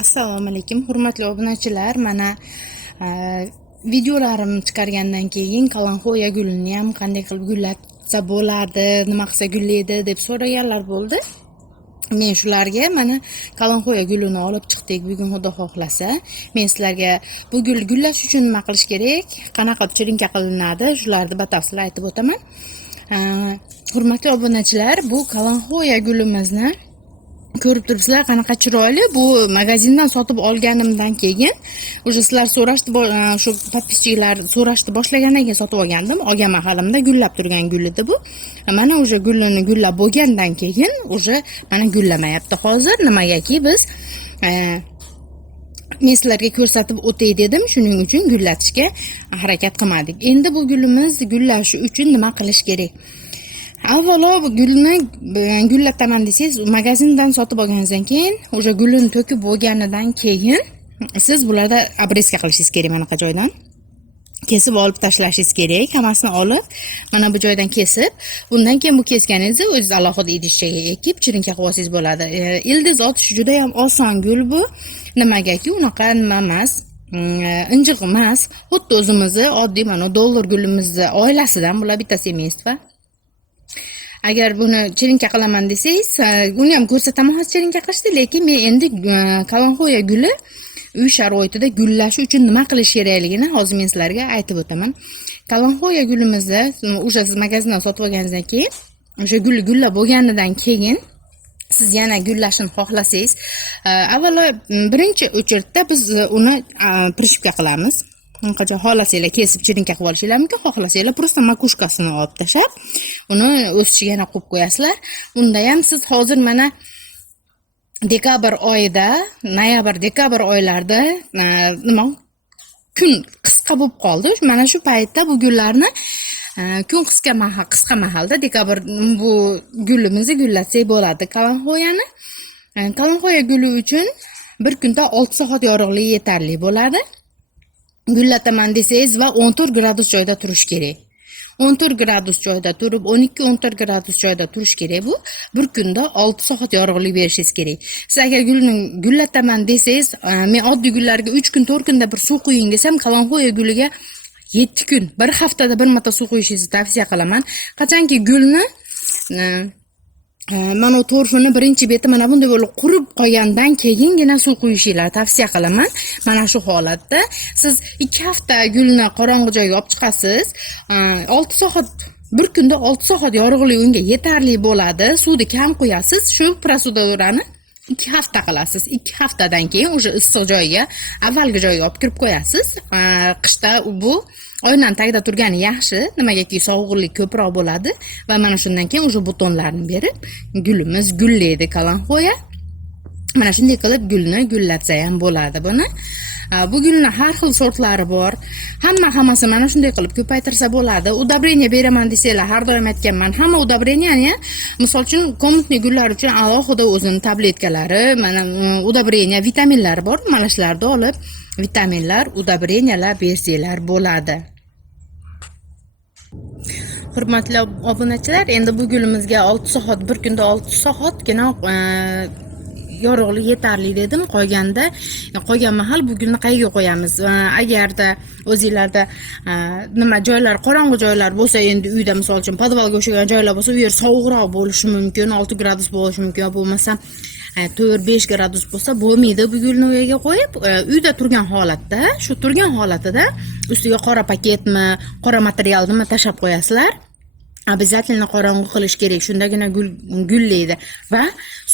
Assalomu alaykum, hurmatli obunachilar. Mana videolarimni chiqargandan keyin qalanxo'ya gulini ham qanday qilib gullatsa bo'ladi, nima qilsa gullaydi deb so'raganlar bo'ldi. Men shularga mana qalanxo'ya gulini olib chiqdik bugun, xudo xohlasa. Men sizlarga bu gul gullash uchun nima qilish kerak, qanaqa chirinka qilinadi, shularni batafsil aytib o'taman. Hurmatli obunachilar, bu qalanxo'ya gulimizni ko'rib turibsizlar qanaqa chiroyli. Bu magazindan sotib olganimdan keyin o'sha sizlar so'rashdi, shu podpischilar so'rashdi boshlagandan keyin sotib olgandim. Olgan mahalimda gullab turgan gul edi bu. Mana o'sha gulini gullab bo'lgandan keyin o'sha mana gullamayapti hozir. Nimagaki biz men sizlarga ko'rsatib o'tay dedim, shuning uchun gullatishga harakat qilmadik. Endi bu gulimiz gullashi uchun nima qilish kerak? Avvalo bu gulni gullataman desangiz, magazindan sotib olganingizdan keyin o'sha gulini to'kib bo'lganidan keyin siz bularda obreska qilishingiz kerak. Mana joydan kesib olib tashlashingiz kerak. Hammasini olib mana bu joydan kesib, undan keyin bu kesganingizni o'zingiz alohida idishchaga ekib chirinka qilib olsangiz bo'ladi. Ildiz otish juda ham oson gul bu. Nimagaki unaqa nima emas, injiq emas. Xuddi o'zimizni oddiy mana dollar gulimizni oilasidan bular bittasi emasda. Agar buni chirinka qilaman desangiz, buni ham ko'rsataman hozir chirinka qilishdi, lekin men endi qalanxo'ya guli uy sharoitida gullashi uchun nima qilish kerakligini hozir men sizlarga aytib o'taman. Qalanxo'ya gulimizni o'sha siz magazindan sotib olganingizdan keyin, o'sha gul gullab bo'lganidan keyin siz yana gullashini xohlasangiz, avvalo birinchi o'chirtda biz uni prishibka qilamiz. Qancha xohlasanglar kesib chirinka qilib olishinglar mumkin, xohlasanglar просто makushkasini olib tashlab, uni o'sishiga yana qo'yib qo'yasizlar. Unda ham siz hozir mana dekabr oyida, noyabr-dekabr oylarida nima kun qisqa bo'lib qoldi. Mana shu paytda bu gullarni kun qisqa mahalda dekabr bu gulimizni gullatsak bo'ladi. Qalanxo'yani qalanxo'ya guli uchun bir kunda 6 soat yorug'lik yetarli bo'ladi. Gullataman desangiz va 14 gradus joyda turish kerak. 14 gradus joyda turib, 12-14 gradus joyda turish kerak bu. Bir kunda 6 soat yorug'lik berishingiz kerak. Siz agar gulni gullataman desangiz, men oddiy gullarga 3 kun, 4 kunda bir suv quying desam, qalanxo'ya guliga 7 kun, bir haftada bir marta suv quyishingizni tavsiya qilaman. Qachonki gulni mana torfini birinchi beti mana bunday bo'lib qurib qolgandan keyingina suv quyishinglar tavsiya qilaman. Mana shu holatda siz 2 hafta gulni qorong'i joyga olib chiqasiz. 6 soat, bir kunda 6 soat yorug'lik unga yetarli bo'ladi. Suvni kam quyasiz. Shu prosedurani 2 hafta qilasiz. 2 haftadan keyin o'sha issiq joyga, avvalgi joyga olib kirib qo'yasiz. Qishda bu oynan tagida turgani yaxshi, nimagaki sovuqlik ko'proq bo'ladi va mana shundan keyin o'sha butonlarni berib gulimiz gullaydi qalanxo'ya. Mana shunday qilib gulni gullatsa ham bo'ladi buni. Bu gulni har xil sortlari bor. Hammasi mana shunday qilib ko'paytirsa bo'ladi. Udobreniya beraman desanglar, har doim aytganman, hamma udobreniyani, misol uchun komnatli gullar uchun alohida o'zini tabletkalari, mana udobreniya, vitaminlari bor. Mana shularni olib vitaminlar, udobreniyalar bersanglar bo'ladi. Hurmatli obunachilar, endi bu gulimizga 6 soat, bir kunda 6 soatgina yorug'lik yetarli dedim. Qolgan mahal bu gulni qayerga qo'yamiz? Agarda o'zingizlarda nima joylar, qorong'i joylar bo'lsa, endi uyda misol uchun podvalga o'xshagan joylar bo'lsa, u yer sovuqroq bo'lishi mumkin, 6 gradus bo'lishi mumkin, bo'lmasa 4-5 gradus bo'lsa bo'lmaydi. Bu gulni u yerga qo'yib, uyda turgan holatda, shu turgan holatida ustiga qora paketmi, qora materialni tashlab qo'yasizlar. Обязательно qorong'i qilish kerak, shundagina gullaydi va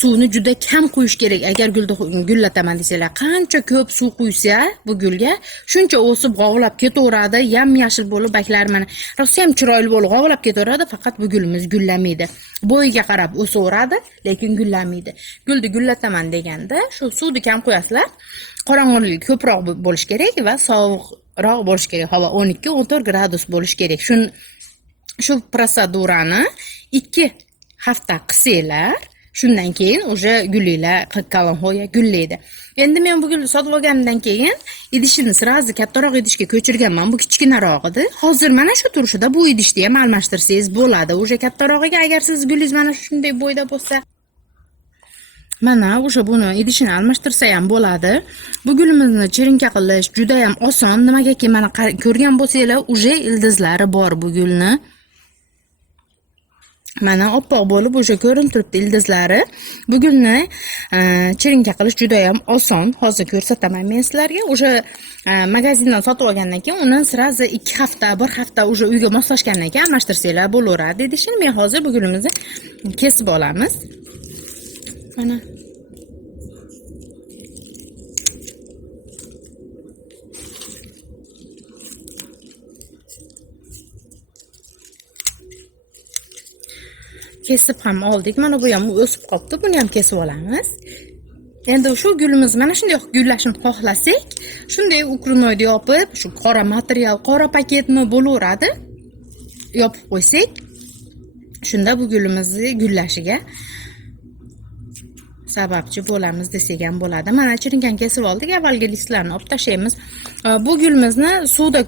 suvni juda kam quyish kerak. Agar gulni gullataman desanglar, qancha ko'p suv quysa bu gulga, shuncha o'sib g'ovlab ketaveradi, yam-yashil bo'lib, baklari mana rosa ham chiroyli bo'lib g'ovlab ketaveradi, faqat bu gulimiz gullamaydi. Bo'yiga qarab o'saveradi, lekin gullamaydi. Gulni gullataman deganda, shu suvni kam qo'yasizlar, qorong'ilik ko'proq bo'lish kerak va sovuqroq bo'lish kerak. Havo 12-14 gradus bo'lish kerak. Shu prosedurani 2 hafta qilsanglar, shundan keyin o'sha gulinglar qalanxo'ya gullaydi. Endi men bu gulni sotib olganimdan keyin idishini sirazi kattaroq idishga ko'chirganman. Bu kichkinaroq edi. Hozir mana shu turishida bu idishni ham almashtirsangiz bo'ladi. O'sha kattarog'iga agar siz gulingiz mana shunday bo'yda bo'lsa, Mana o'sha buni idishini almashtirsa ham bo'ladi. Bu gulimizni chirinka qilish juda ham oson. Nimagaki mana ko'rgan bo'lsanglar, uje ildizlari bor bu gulni. Mana oppoq bo'lib o'sha ko'rinib turibdi ildizlari. Bu gulni chirinka qilish juda ham oson. Hozir ko'rsataman men sizlarga. O'sha magazindan sotib olgandan keyin uni sirazi 2 hafta, 1 hafta o'sha uyga moslashgandan keyin almashtirsanglar bo'laveradi idishini. Men hozir bu gulimizni kesib olamiz. Mana kesib ham oldik. Mana bu ham o'sib qolibdi. Buni ham kesib olamiz. Endi shu gulimiz mana shunday gullashini xohlasak, shunday ukrunoyda yopib, shu qora material, qora paketmi bo'laveradi. Yopib qo'ysak, shunda bu gulimizni gullashiga sababchi bo'lamiz desak ham bo'ladi. Mana chirinkani kesib oldik. Avvalgi listlarni olib tashlaymiz. Bu gulimizni suvda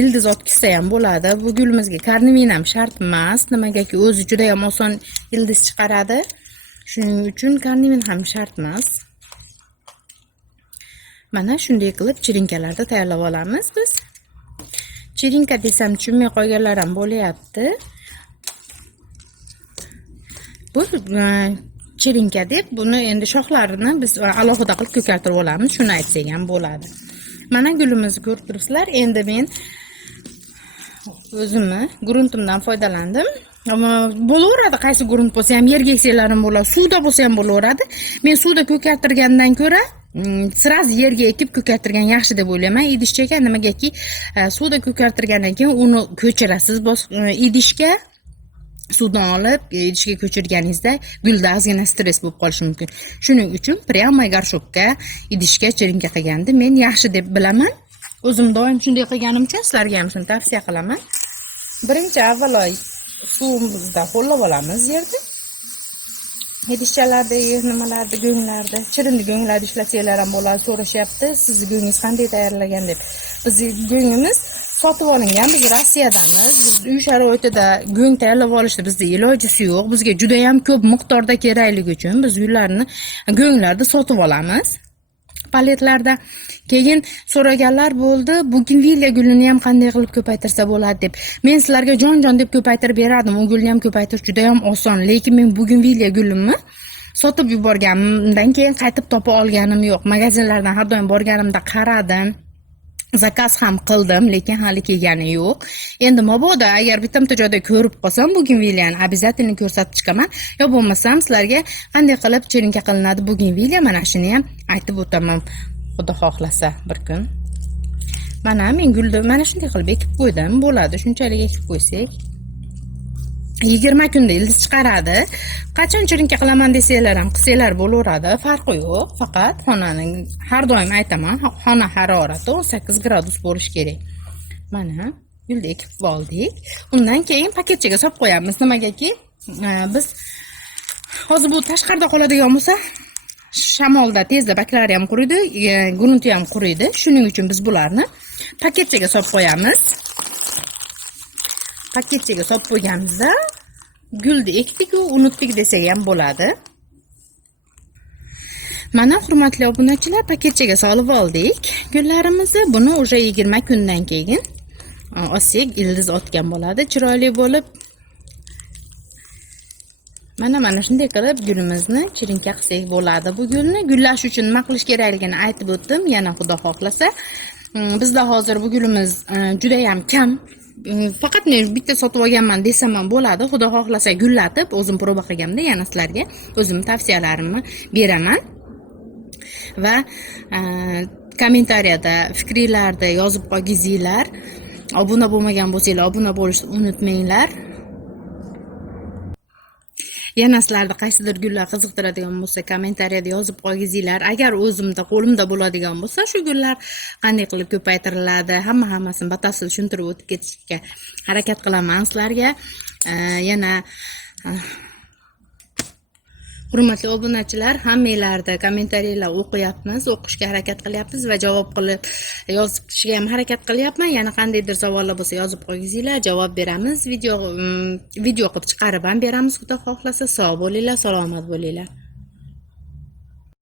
ildiz o'tkazsa ham bo'ladi. Bu gulimizga karnimin ham shart emas. Nimagaki o'zi juda ham oson ildiz chiqaradi. Shuning uchun karnimin ham shart emas. Mana shunday qilib chirinkalarni tayyorlab olamiz biz. Chirinka desam tushunmay qolganlar ham bo'layapti. Bu chirinka deb buni endi shoxlarini biz alohida qilib ko'kartirib olamiz. Shuni aytsak ham bo'ladi. Mana gulimizni ko'rib turibsizlar. Endi men o'zimni gruntimdan foydalandim. Ammo bo'laveradi, qaysi grunt bo'lsa ham yerga eksanglar ham bo'ladi, suvda bo'lsa ham bo'laveradi. Men suvda ko'kartirgandan ko'ra sirazi yerga ekib ko'kartirgan yaxshi deb o'ylayman. Idishchaga nimagaki suvda ko'kartirgandan keyin uni ko'chirasiz idishga. Suvdan olib idishga ko'chirganingizda gulda ozgina stress bo'lib qolishi mumkin. Shuning uchun prямо горшокka idishga chirinka qilganda men yaxshi deb bilaman. O'zim doim shunday qilganim uchun sizlarga ham shuni tavsiya qilaman. Birinchi avvalo suvimizda ho'llab olamiz yerda. Idishchalarda, nimalarda, go'nglarda, chirinni go'nglarda ishlasanglar ham bo'ladi, so'rashyapti. Sizni go'ngingiz qanday tayyorlagan deb. Bizning go'ngimiz sotib olingan, biz Rossiyadamiz. Biz uy sharoitida go'ng tayyorlab olishda bizda ilojisi yo'q. Bizga juda ham ko'p miqdorda kerakligi uchun biz gullarni go'nglarda sotib olamiz. Paletlarda. Keyin so'raganlar bo'ldi, bugenvilya gulini ham qanday qilib ko'paytirsa bo'ladi deb. Men sizlarga jon-jon deb ko'paytirib beradim. U gulni ham ko'paytirish juda ham oson, lekin men bugenvilya gulimni sotib yuborganimdan keyin qaytib topa olganim yo'q. Magazinlardan har doim borganimda qaradim. Zakaz ham qildim, lekin hali kelgani yo'q. Endi mabodo agar bitta joyda ko'rib qolsam, bugenvilyani обязательно ko'rsatib chiqaman. Yo bo'lmasam sizlarga qanday qilib chirinka qilinadi bugenvilya, mana shuni ham aytib o'taman. Xudo xohlasa bir kun. Mana men gulni mana shunday qilib ekib qo'ydim. Bo'ladi, shunchalik ekib qo'ysak 20 kunda ildiz chiqaradi. Qachon chirinka qilaman desanglar ham qilsanglar bo'laveradi, farqi yo'q. Faqat xonaning har doim aytaman, xona harorati 18 gradus bo'lishi kerak. Mana gulni ekib oldik. Undan keyin paketchaga solib qo'yamiz. Nimagaki biz hozir bu tashqarida qoladigan bo'lsa, shamolda tezda baklari ham quriydi, grunti ham quriydi. Shuning uchun biz bularni paketchaga solib qo'yamiz. Paketchaga solib qo'yganimizda gulni ekdik-ku, unutdik desak ham bo'ladi. Mana hurmatli obunachilar, paketchaga solib oldik gullarimizni. Buni o'sha 20 kundan keyin olsak ildiz otgan bo'ladi, chiroyli bo'lib. Mana shunday qilib gulimizni chirinka qilsak bo'ladi. Bu gulni gullash uchun nima qilish kerakligini aytib o'tdim. Yana Xudo xohlasa, bizda hozir bu gulimiz juda ham kam. Faqat men bitta sotib olganman desam ham bo'ladi. Xudo xohlasa gullatib o'zim proba qilganimda yana sizlarga o'zim tavsiyalarimni beraman. Va kommentariyada fikringizni yozib qo'ygizinglar. Obuna bo'lmagan bo'lsanglar, obuna bo'lishni unutmanglar. Yana sizlarni qaysidir gullar qiziqtiradigan bo'lsa, kommentariyada yozib qo'ygizinglar. Agar o'zimda qo'limda bo'ladigan bo'lsa, shu gullar qanday qilib ko'paytiriladi, hammasini batafsil tushuntirib o'tib ketishga harakat qilaman sizlarga. Yana hurmatli obunachilar, hammanglarni kommentariylar o'qiyapmiz, o'qishga harakat qilyapmiz va javob qilib yozishga ham harakat qilyapman. Yana qandaydir savollar bo'lsa yozib qo'ygizinglar, javob beramiz. Video qilib chiqarib ham beramiz, xudo xohlasa. Sog' bo'linglar, salomat bo'linglar.